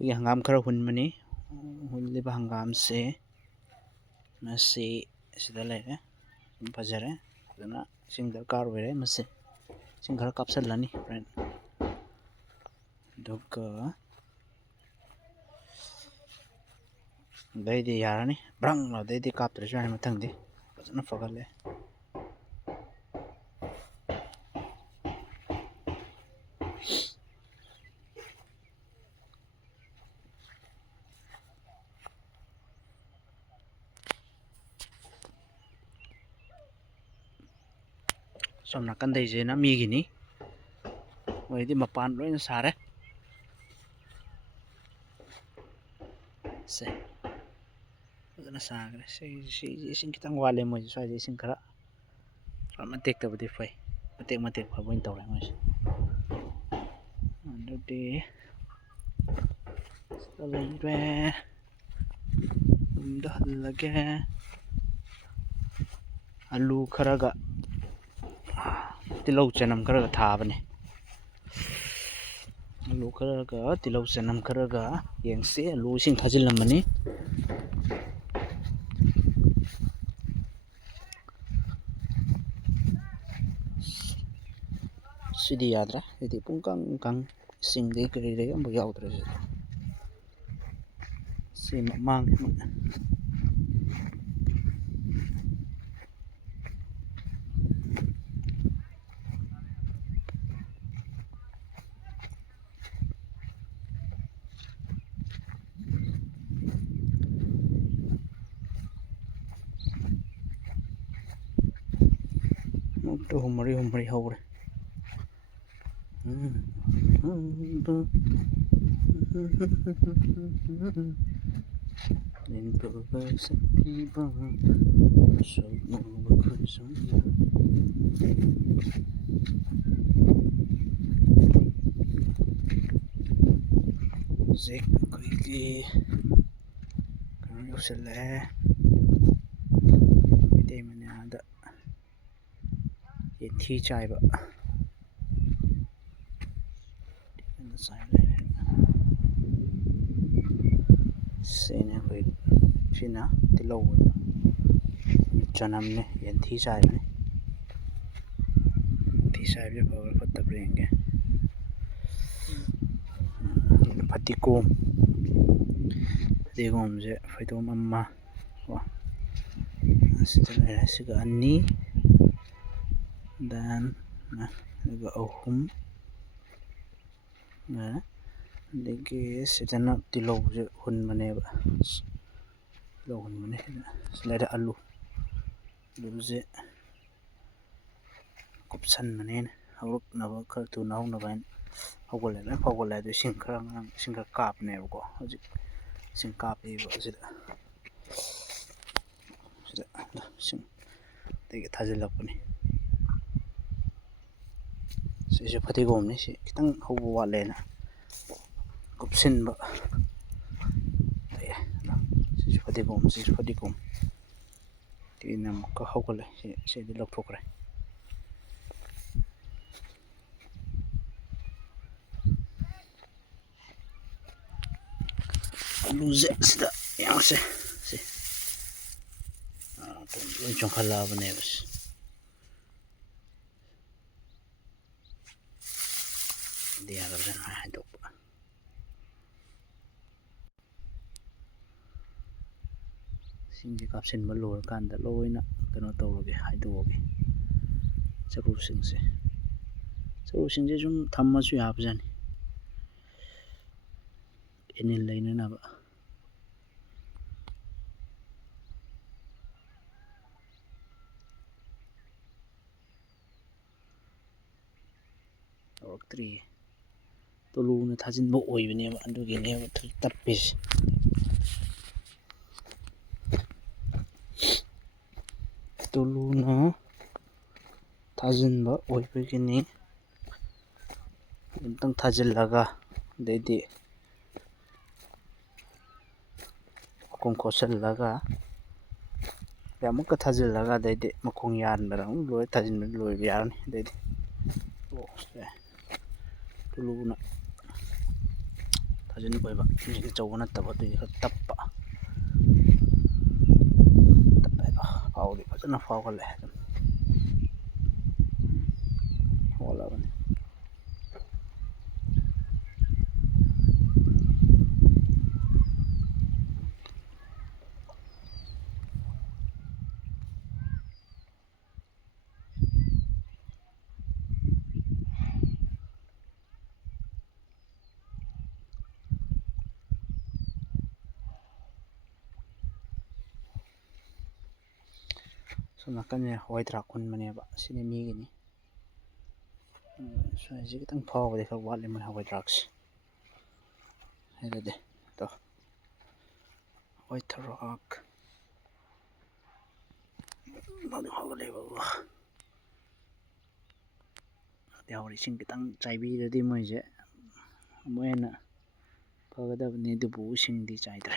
ꯑꯩꯈꯣꯏꯒꯤ ꯍꯪꯒꯥꯝ ꯈꯔ ꯍꯨꯟꯕꯅꯤ ꯍꯨꯜꯂꯤꯕ ꯍꯪꯒꯥꯝꯁꯦ ꯃꯁꯤ ꯑꯁꯤꯗ ꯂꯩꯔꯦ ꯑꯗꯨꯝ ꯐꯖꯔꯦ ꯑꯗꯨꯅ ꯏꯁꯤꯡ ꯗꯔꯀꯥꯔ ꯑꯣꯏꯔꯦ ꯃꯁꯤ ꯏꯁꯤꯡ ꯈꯔ ꯀꯥꯞꯁꯤꯜꯂꯅꯤ ꯍꯣꯔꯦꯟ ꯑꯗꯨꯒ ꯑꯗꯩꯗꯤ ꯌꯥꯔꯅꯤ ꯕ꯭ꯔꯪ ꯑꯗꯩꯗꯤ ꯀꯥꯞꯇ꯭ꯔꯁꯨ ꯌꯥꯔꯅꯤ ꯃꯊꯪꯗꯤ ꯐꯖꯅ ꯐꯒꯠꯂꯦ ꯁꯣꯝ ꯅꯥꯀꯟꯗꯩꯁꯤꯅ ꯃꯤꯒꯤꯅꯤ ꯃꯣꯏꯗꯤ ꯃꯄꯥꯟ ꯂꯣꯏꯅ ꯁꯥꯔꯦ ꯁꯦ ꯐꯖꯅ ꯁꯥꯈ꯭ꯔꯦ ꯁꯤꯁꯦ ꯏꯁꯤꯡ ꯈꯤꯇꯪ ꯋꯥꯠꯂꯦ ꯃꯣꯏꯁꯦ ꯁ꯭ꯋꯥꯏꯗ ꯏꯁꯤꯡ ꯈꯔ ꯃꯇꯦꯛꯇꯕꯨꯗꯤ ꯐꯩ ꯃꯇꯦꯛ ꯐꯕ ꯑꯣꯏꯅ ꯇꯧꯔꯦ ꯃꯣꯏꯁꯦ ꯑꯗꯨꯗꯤ ꯁꯤꯗ ꯂꯩꯔꯦ ꯌꯨꯝꯗ ꯍꯜꯂꯒꯦ ꯑꯂꯨ ꯈꯔꯒ ꯇꯤꯜꯍꯧ ꯆꯅꯝ ꯈꯔꯒ ꯊꯥꯕꯅꯦ ꯑꯂꯨ ꯈꯔꯒ ꯇꯤꯜꯍꯧ ꯆꯅꯝ ꯈꯔꯒ ꯌꯦꯡꯁꯤ ꯑꯂꯨ ꯏꯁꯤꯡ ꯊꯥꯖꯤꯜꯂꯝꯕꯅꯤ ꯁꯤꯗꯤ ꯌꯥꯗ꯭ꯔꯦ ꯁꯤꯗꯤ ꯄꯨꯡꯀꯪ ꯀꯪ ꯏꯁꯤꯡꯗꯒꯤ ꯀꯔꯤꯗꯒꯤ ꯑꯃꯐꯥꯎ ꯌꯥꯎꯗ꯭ꯔꯦ ꯁꯤꯗꯤ ꯁꯤꯃ ꯃꯥꯡꯉꯦ ꯍꯨꯝꯃꯔꯤ ꯍꯧꯔꯦ ꯍꯧꯖꯤꯛ ꯑꯩꯈꯣꯏꯒꯤ ꯀꯩꯅꯣ ꯌꯧꯁꯤꯜꯂꯛꯑꯦ ꯃꯩꯇꯩ ꯃꯅꯥꯗ ꯌꯦꯟꯊꯤ ꯆꯥꯏꯕ ꯁꯤꯅ ꯑꯩꯈꯣꯏ ꯁꯤꯅ ꯇꯤꯜꯍꯧ ꯆꯅꯝꯅꯦ ꯌꯦꯟꯊꯤ ꯆꯥꯏꯕꯅꯤ ꯌꯦꯟꯊꯤ ꯆꯥꯏꯕꯁꯦ ꯐꯕ꯭ꯔꯥ ꯐꯠꯇꯕ꯭ꯔꯥ ꯌꯦꯡꯒꯦ ꯐꯗꯤꯒꯣꯝꯁꯦ ꯐꯩꯗꯣꯝ ꯑꯃ ꯀꯣ ꯑꯁꯤꯗ ꯂꯩꯔꯦ ꯁꯤꯒ ꯑꯅꯤ ꯗꯦꯟ ꯑꯗꯨꯒ ꯑꯍꯨꯝ ꯑꯗꯒꯤ ꯁꯤꯗꯅ ꯇꯤꯜꯍꯧꯁꯦ ꯍꯨꯟꯕꯅꯦꯕ ꯇꯤꯜꯍꯧ ꯍꯨꯟꯕꯅꯦ ꯁꯤ ꯂꯩꯔꯦ ꯑꯂꯨ ꯑꯂꯨꯁꯦ ꯀꯨꯞꯁꯟꯕꯅꯦꯅ ꯍꯧꯔꯛꯅꯕ ꯈꯔ ꯊꯨꯅ ꯍꯧꯅꯕ ꯍꯥꯏꯅ ꯍꯧꯒꯠꯂꯦ ꯂꯣꯏ ꯍꯧꯒꯠꯂꯦ ꯑꯗꯨ ꯏꯁꯤꯡ ꯈꯔ ꯀꯥꯞꯄꯅꯦꯕꯀꯣ ꯍꯧꯖꯤꯛ ꯏꯁꯤꯡ ꯀꯥꯞꯄꯤꯕ ꯁꯤꯗ ꯏꯁꯤꯡꯗꯒꯤ ꯊꯥꯖꯤꯜꯂꯛꯄꯅꯤ ꯁꯤꯁꯨ ꯐꯗꯤꯒꯣꯝꯅꯤ ꯁꯤ ꯈꯤꯇꯪ ꯍꯧꯕ ꯋꯥꯠꯂꯦꯅ ꯀꯨꯞꯁꯤꯟꯕ ꯁꯤꯁꯨ ꯐꯗꯤꯒꯣꯝ ꯇꯤꯅ ꯑꯃꯨꯛꯀ ꯍꯧꯒꯠꯂꯦ ꯁꯤꯗꯤ ꯂꯧꯊꯣꯛꯈ꯭ꯔꯦ ꯑꯂꯨꯁꯦ ꯁꯤꯗ ꯌꯦꯡꯉꯁꯦ ꯁꯤ ꯂꯣꯏ ꯆꯣꯡꯈꯠꯂꯛꯑꯕꯅꯦꯕ ꯁꯤꯗꯤ ꯌꯥꯔꯕ꯭ꯔꯥ ꯍꯥꯏꯗꯣꯛꯄ ꯏꯁꯤꯡꯁꯦ ꯀꯥꯞꯁꯤꯟꯕ ꯂꯣꯏꯔꯀꯥꯟꯗ ꯂꯣꯏꯅ ꯀꯩꯅꯣ ꯇꯧꯔꯒꯦ ꯍꯥꯏꯗꯣꯛꯑꯒꯦ ꯆꯔꯨꯁꯤꯡꯁꯦ ꯁꯨꯝ ꯊꯝꯃꯁꯨ ꯌꯥꯕꯖꯥꯠꯅꯤ ꯏꯅꯤꯜ ꯂꯩꯅꯅꯕ ꯇꯧꯔꯛꯇ꯭ꯔꯤꯌꯦ ꯇꯨꯂꯨꯅ ꯊꯥꯖꯤꯟꯕ ꯑꯣꯏꯕꯅꯦꯕ ꯑꯗꯨꯒꯤꯅꯦꯕ ꯇꯞꯄꯤꯁꯦ ꯇꯨꯂꯨꯅ ꯊꯥꯖꯤꯟꯕ ꯑꯣꯏꯕꯒꯤꯅꯤ ꯑꯃꯨꯛꯇꯪ ꯊꯥꯖꯤꯜꯂꯒ ꯑꯗꯩꯗꯤ ꯃꯈꯣꯡ ꯀꯣꯠꯁꯤꯜꯂꯒ ꯑꯃꯨꯛꯀ ꯊꯥꯖꯤꯜꯂꯒ ꯑꯗꯩꯗꯤ ꯃꯈꯣꯡ ꯌꯥꯟꯕꯗ ꯑꯃꯨꯛ ꯊꯥꯖꯤꯟꯕ ꯂꯣꯏꯕ ꯌꯥꯔꯅꯤ ꯑꯗꯩꯗꯤ ꯇꯨꯂꯨꯅ ꯐꯖꯅ ꯑꯣꯏꯕ ꯏꯟꯖꯤꯟ ꯑꯆꯧꯕ ꯅꯠꯇꯕ ꯑꯗꯨꯒꯤ ꯈꯔ ꯇꯞꯄ ꯐꯥꯎꯗꯤ ꯐꯖꯅ ꯐꯥꯎꯒꯠꯂꯛꯑꯦ ꯑꯗꯨꯝ ꯐꯥꯎꯒꯠꯂꯛꯑꯕꯅꯤ. ꯁꯣꯝ ꯅꯥꯀꯟꯁꯦ ꯍꯋꯥꯏ ꯊꯔꯥꯛ ꯍꯨꯟꯕꯅꯦꯕ ꯁꯤꯗꯤ ꯃꯤꯒꯤꯅꯤ. ꯁ꯭ꯋꯥꯏꯁꯦ ꯈꯤꯇꯪ ꯐꯥꯎꯕꯗꯤ ꯈꯔ ꯋꯥꯠꯂꯤ ꯃꯣꯏ ꯍꯋꯥꯏ ꯊꯔꯥꯛꯁꯦ. ꯍꯥꯏꯗꯤ hawai tharaak ꯍꯧꯔꯦ. ꯏꯁꯤꯡ ꯈꯤꯇꯪ ꯆꯥꯏꯕꯤꯔꯗꯤ ꯃꯣꯏꯁꯦ ꯑꯃꯨꯛ ꯍꯦꯟꯅ ꯐꯒꯗꯕꯅꯤ, ꯑꯗꯨꯕꯨ ꯏꯁꯤꯡꯗꯤ ꯆꯥꯏꯗ꯭ꯔꯦ.